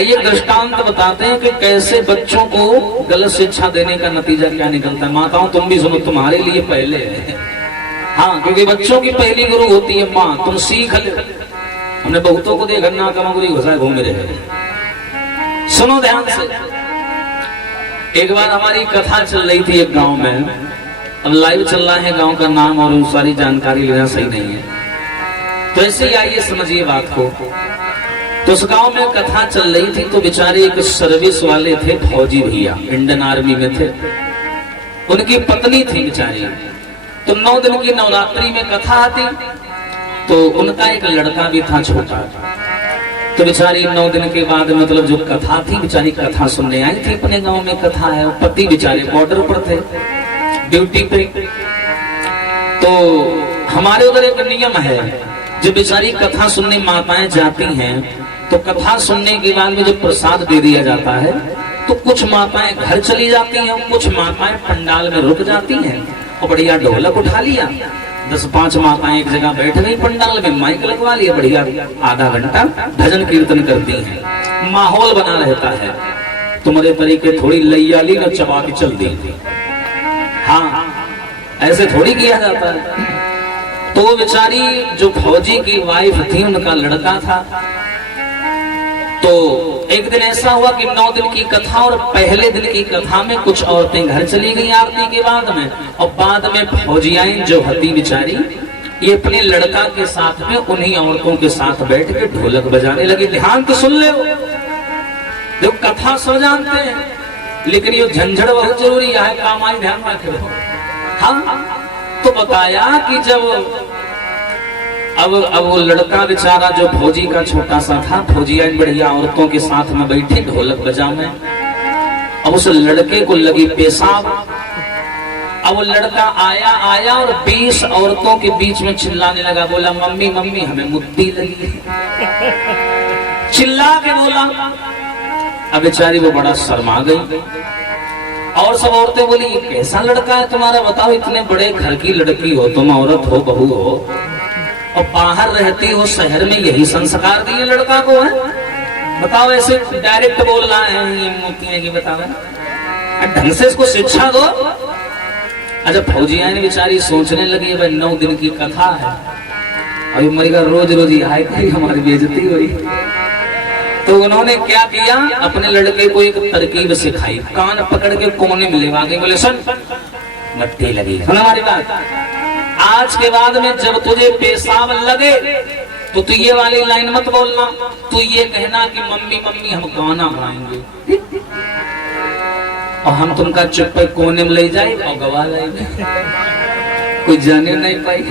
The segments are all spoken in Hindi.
आइए दृष्टांत बताते हैं कि कैसे बच्चों को गलत शिक्षा देने का नतीजा क्या निकलता है। माताओं तुम भी सुनो, तुम्हारे लिए पहले है। हाँ, क्योंकि बच्चों की पहली गुरु होती है माँ। तुम सीख ले। हमने बहुतों को देखा ना कमागुरी घुसा घूमे रहे। सुनो ध्यान से। एक बार हमारी कथा चल रही थी एक गांव में। अब लाइव चल रहा है गांव का नाम और सारी जानकारी लेना सही नहीं है, तो ऐसे ही आइए समझिए बात को। तो उस गांव में कथा चल रही थी तो बेचारे एक सर्विस वाले थे, फौजी भैया, इंडियन आर्मी में थे। उनकी पत्नी थी बेचारी। तो 9 दिन की नवरात्रि में कथा आती तो उनका एक लड़का भी था छोटा। तो बेचारी 9 दिन के बाद मतलब जो कथा थी, बेचारी कथा सुनने आई थी। अपने गांव में कथा है। पति बेचारे बॉर्डर पर थे, ड्यूटी पे। तो हमारे उधर एक नियम है, जब बेचारी कथा सुनने माताएं जाती हैं तो कथा सुनने के बाद में जब प्रसाद दे दिया जाता है तो कुछ माताएं घर चली जाती हैं, कुछ माताएं पंडाल में रुक जाती हैं और बढ़िया ढोलक उठा लिया। 10-5 माताएं एक जगह बैठ गई पंडाल में, माइक लगवा लिया, बढ़िया आधा घंटा भजन कीर्तन करती हैं। माहौल बना रहता है। तुम्हारे तरीके थोड़ी लैयाली न चबा के चल दी। हाँ, ऐसे थोड़ी किया जाता है। तो बेचारी जो फौजी की वाइफ थी, उनका लड़का था। तो एक दिन ऐसा हुआ कि 9 दिन की कथा और पहले दिन की कथा में कुछ औरतें घर चली गई आरती के बाद में, और बाद में फौजियाएं जो हती बेचारी, ये अपने लड़का के साथ में उन्हीं औरतों के साथ बैठ के ढोलक बजाने लगी। ध्यान तो सुन ले, देखो कथा सो जानते हैं लेकिन ये झंझट बहुत जरूरी है, काम आई ध्यान रखो। हाँ, तो बताया कि जब अब वो लड़का बेचारा जो फौजी का छोटा सा था, फौजिया बढ़िया औरतों के साथ में बैठे ढोलक बजाने। अब उस लड़के को लगी पेशाब। अब वो लड़का आया और 20 औरतों के बीच में चिल्लाने लगा, बोला मम्मी मम्मी हमें मुद्दी लगी। चिल्ला के बोला। अब बेचारी वो बड़ा शर्मा गई और सब औरतें बोली ये कैसा लड़का है तुम्हारा, बताओ इतने बड़े घर की लड़की हो तुम, औरत हो, बहू हो, और बाहर रहती हो, शहर में यही संस्कार दिए लड़का को है, बताओ ऐसे डायरेक्ट बोल रहा है ये मोती की, बताओ ढंग से इसको शिक्षा दो। अच्छा, फौजिया ने बेचारी सोचने लगी भाई 9 दिन की कथा है, अभी मरेगा रोज रोज ही आए हमारी बेइज्जती हुई। तो उन्होंने क्या किया, अपने लड़के को एक तरकीब सिखाई। कान पकड़ के कोने में लेवा के बोले सुन, मट्टी लगी, सुन हमारी बात, आज के बाद में जब तुझे पेशाब लगे तो तू ये वाली लाइन मत बोलना, तू ये कहना कि मम्मी मम्मी हम गाना गाएंगे और हम तुमका चुप पे कोने में ले जाए और गवा लाएंगे, कोई जाने नहीं पाई।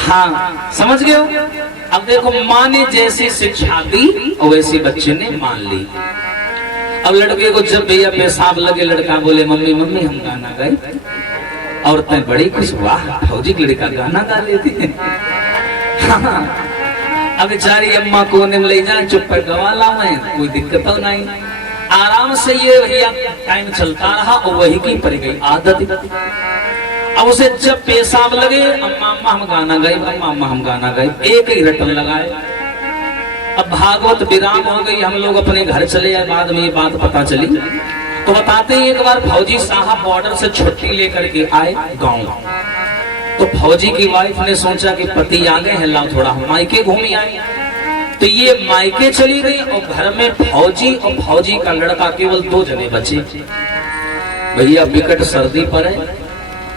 हाँ, समझ गए हो। अब देखो, माँ ने जैसी शिक्षा दी और वैसी बच्चे ने मान ली। अब लड़के को जब भैया पेशाब लगे, लड़का बोले मम्मी मम्मी हम गाना गाए। औरतें बड़ी खुश, वाह फौजी की लड़का गाना गा लेती है। हाँ, अब बेचारी अम्मा कोने में ले जाए, चुप पर गवा लावे, कोई दिक्कत तो नहीं। आराम से ये भैया टाइम चलता रहा और वही की पड़ गई आदत। अब उसे जब पेशाब लगे, अम्मा अम्मा हम गाना गाए, अम्मा अम्मा हम गाना गाए, एक ही रटन लगाए। अब भागवत विराम हो गई, हम लोग अपने घर चले आए। बाद में ये बात पता चली तो बताते हैं एक बार फौजी साहब बॉर्डर से छुट्टी लेकर के आए गांव। तो फौजी की वाइफ ने सोचा कि पति आ गए हैं, लाओ थोड़ा हम मायके घूम आए। तो ये मायके चली गई और घर में फौजी और फौजी का लड़का केवल 2 जने बचे। भैया विकट सर्दी पड़े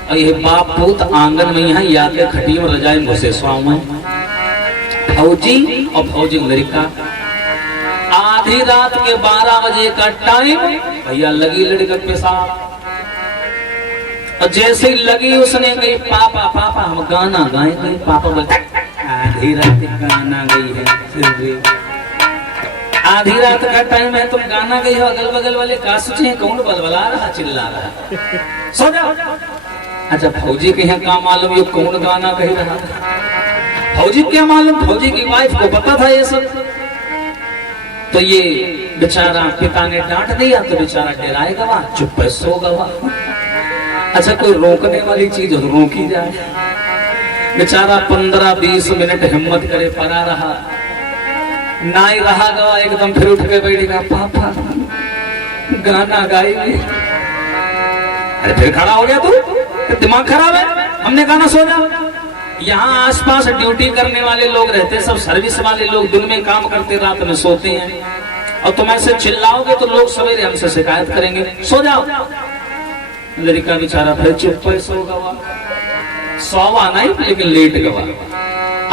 और ये बाप पूत आंगन में यहाँ या के खटी में रजाई में घुसे स्वाम में, फौजी और फौजी लड़का। आधी रात के 12 बजे का टाइम, भैया लगी लड़का पेशाब। और जैसे ही लगी उसने कही पापा पापा हम गाना गाएंगे। पापा बोलते आधी रात गाना गई है, आधी रात का टाइम है तुम गाना गई हो, अगल बगल वाले का सोचे कौन बलबला रहा चिल्ला रहा, सो जाओ। अच्छा, फौजी के यहाँ काम मालूम ये कौन गाना कह रहा था, फौजी क्या मालूम, फौजी की वाइफ को पता था ये सब। तो ये बेचारा पिता ने डांट दिया तो बेचारा डराए गवा, चुप है सो गवा। अच्छा, कोई रोकने वाली चीज हो तो रोकी जाए। बेचारा 15-20 मिनट हिम्मत करे पड़ा रहा। ना ही रहा गवा, एकदम फिर उठ के बैठेगा, पापा गाना गाएंगे। अरे फिर खड़ा हो गया तू, दिमाग खराब है, हमने कहा ना सो जा। यहाँ आसपास ड्यूटी करने वाले लोग रहते, सब सर्विस वाले लोग दिन में काम करते, रात में सोते हैं, और तुम ऐसे चिल्लाओगे तो लोग सवेरे हमसे शिकायत करेंगे, सो जाओ। लड़का बेचारा फिर चुप पे सो गवा, सोवा नहीं लेकिन लेट गवा।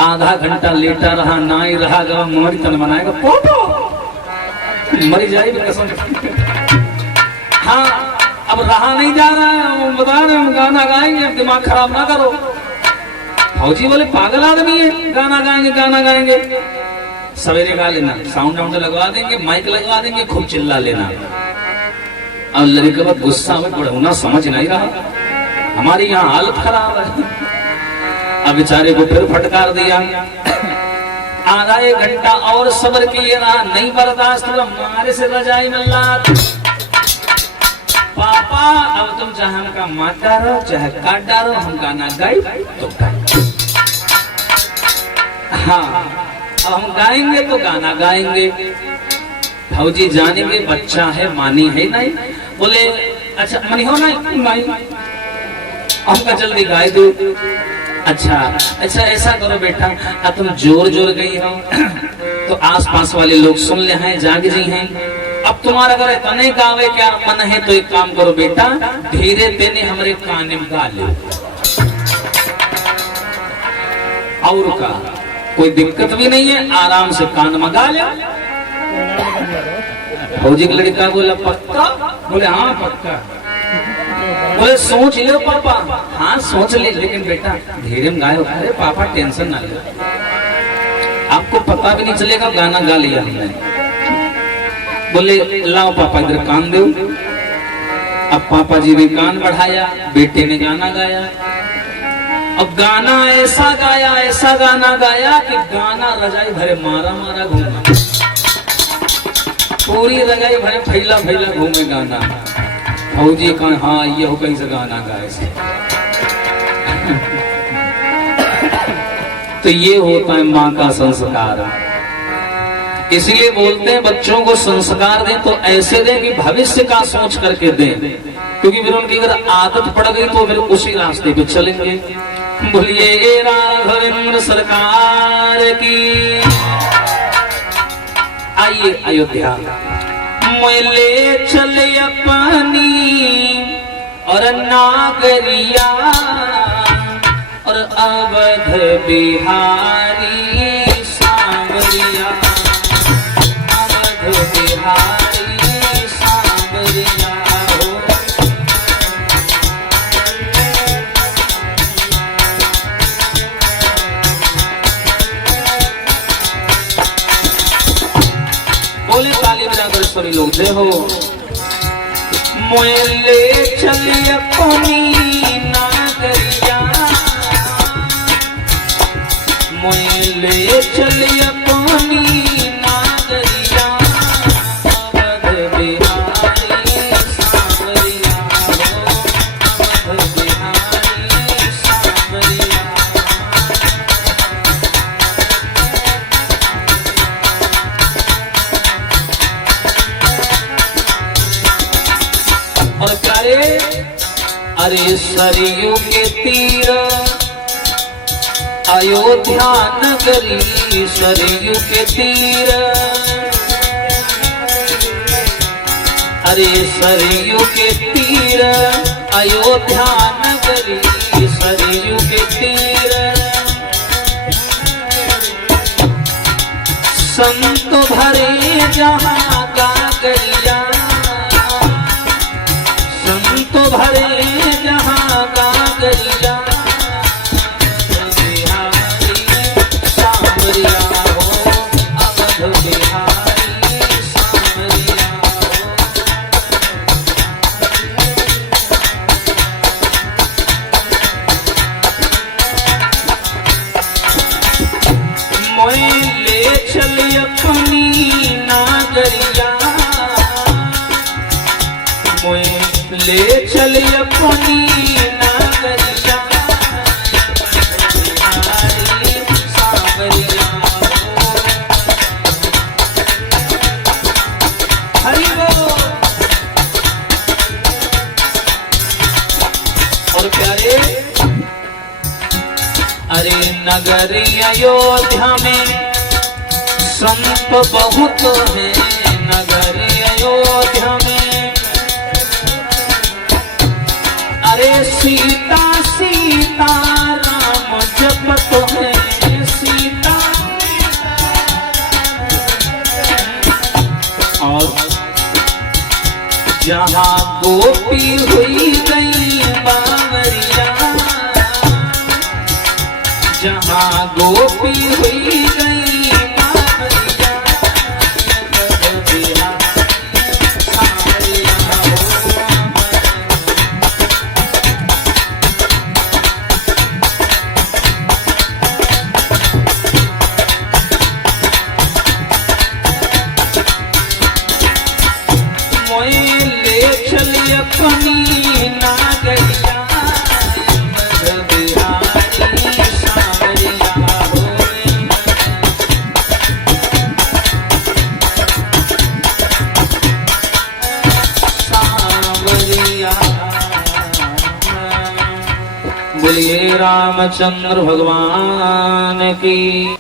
आधा घंटा लेटा रहा, ना ही रहा गवा, मोरी तन बनाएगा, पोपो मरी जाएगी कसम। हाँ अब रहा नहीं जा रहा है, बता रहे हम गाना गाएंगे, अब दिमाग खराब ना करो। फौजी बोले पागल आदमी है, गाना गाएंगे गाना गाएंगे। सवेरे गा लेना, साउंड वाउंड लगवा देंगे, माइक लगवा देंगे, खूब चिल्ला लेना। और लड़के बाद गुस्सा में पड़ना समझ नहीं रहा, हमारी यहाँ हालत खराब है। अब बेचारे को फिर फटकार दिया। आधा एक घंटा और सब्र किए रहा, नहीं बर्दाश्त हुआ, हमारे से रजाई मिलना। पापा अब तुम चाहे हमका मार डालो चाहे काट डालो, हम गाना गाई तो हाँ अब हम गाएंगे तो गाना गाएंगे। फौजी जानेंगे बच्चा है, मानी है नहीं। बोले अच्छा मनी हो नहीं, हमका जल्दी गाए दो। अच्छा अच्छा ऐसा करो बेटा, अब तुम जोर जोर गई हो तो आसपास वाले लोग सुन ले हैं, जाग जी हैं। अब तुम्हारा अगर इतने गावे क्या मन है तो एक काम करो बेटा, धीरे देने हमारे कान में गा ले, और का कोई दिक्कत भी नहीं है, आराम से कान में गा ले। फौजी का लड़का बोला पक्का? बोले हाँ पक्का। बोले सोच ले पापा। हाँ सोच ले, लेकिन बेटा धीरे में गायो। अरे पापा टेंशन ना ले, आपको पता भी नहीं चलेगा गाना गा लिया हमने। बोले लाओ पापा इधर कान दो। अब पापा जी ने कान बढ़ाया, बेटे ने गाना गाया। अब गाना ऐसा गाया, ऐसा गाना गाया कि गाना रजाई भरे मारा मारा घूमा, पूरी रजाई भरे फैला फैला घूमे गाना। फौजी का हाँ ये हो कहीं से गाना गाए से। तो ये होता है माँ का संस्कार। इसीलिए बोलते हैं बच्चों को संस्कार दें तो ऐसे दें कि भविष्य का सोच करके दें, क्योंकि फिर उनकी अगर आदत पड़ गई तो फिर उसी रास्ते पे चलेंगे। बोलिए राघवेंद्र सरकार की। आइए अयोध्या ले चले अपनी और नागरिया, और अवध बिहारी सांवरिया, अवध बिहारी सांवरिया हो। बोले ताली बजाकर सभी लोग जय हो। मोले चलिए अपनी नागरिया, मोले चलिए अपनी नागरिया, अवध बिहारी सांवरिया हो, अवध बिहारी सांवरिया। और प्यारे अरे सरयू के तीर अयोध्या नगरी, सरयू के तीर, अरे सरयू के तीर अयोध्या नगरी, सरयू के तीर। संत भरे जहाँ का गरिया, संत भरे जहाँ का गरिया, बिहारी सांवरिया हो, अवध बिहारी सांवरिया हो। मोए ले चली अपनी नागरिया, मोए ले चली अपनी नागरिया, बिहारी सांवरिया हो, हरि बोल। और प्यारे अरे नगर अयोध्या में संत बहुत है, नगर अयोध्या में अरे सीता सीता राम जपत है, सीता। और जहाँ गोपी हुई गई बावरिया, जहाँ गोपी हुई गई बावरिया, अपनी नागरिया बिहारी सावरिया हो। सावरिया बोलिए रामचंद्र भगवान की।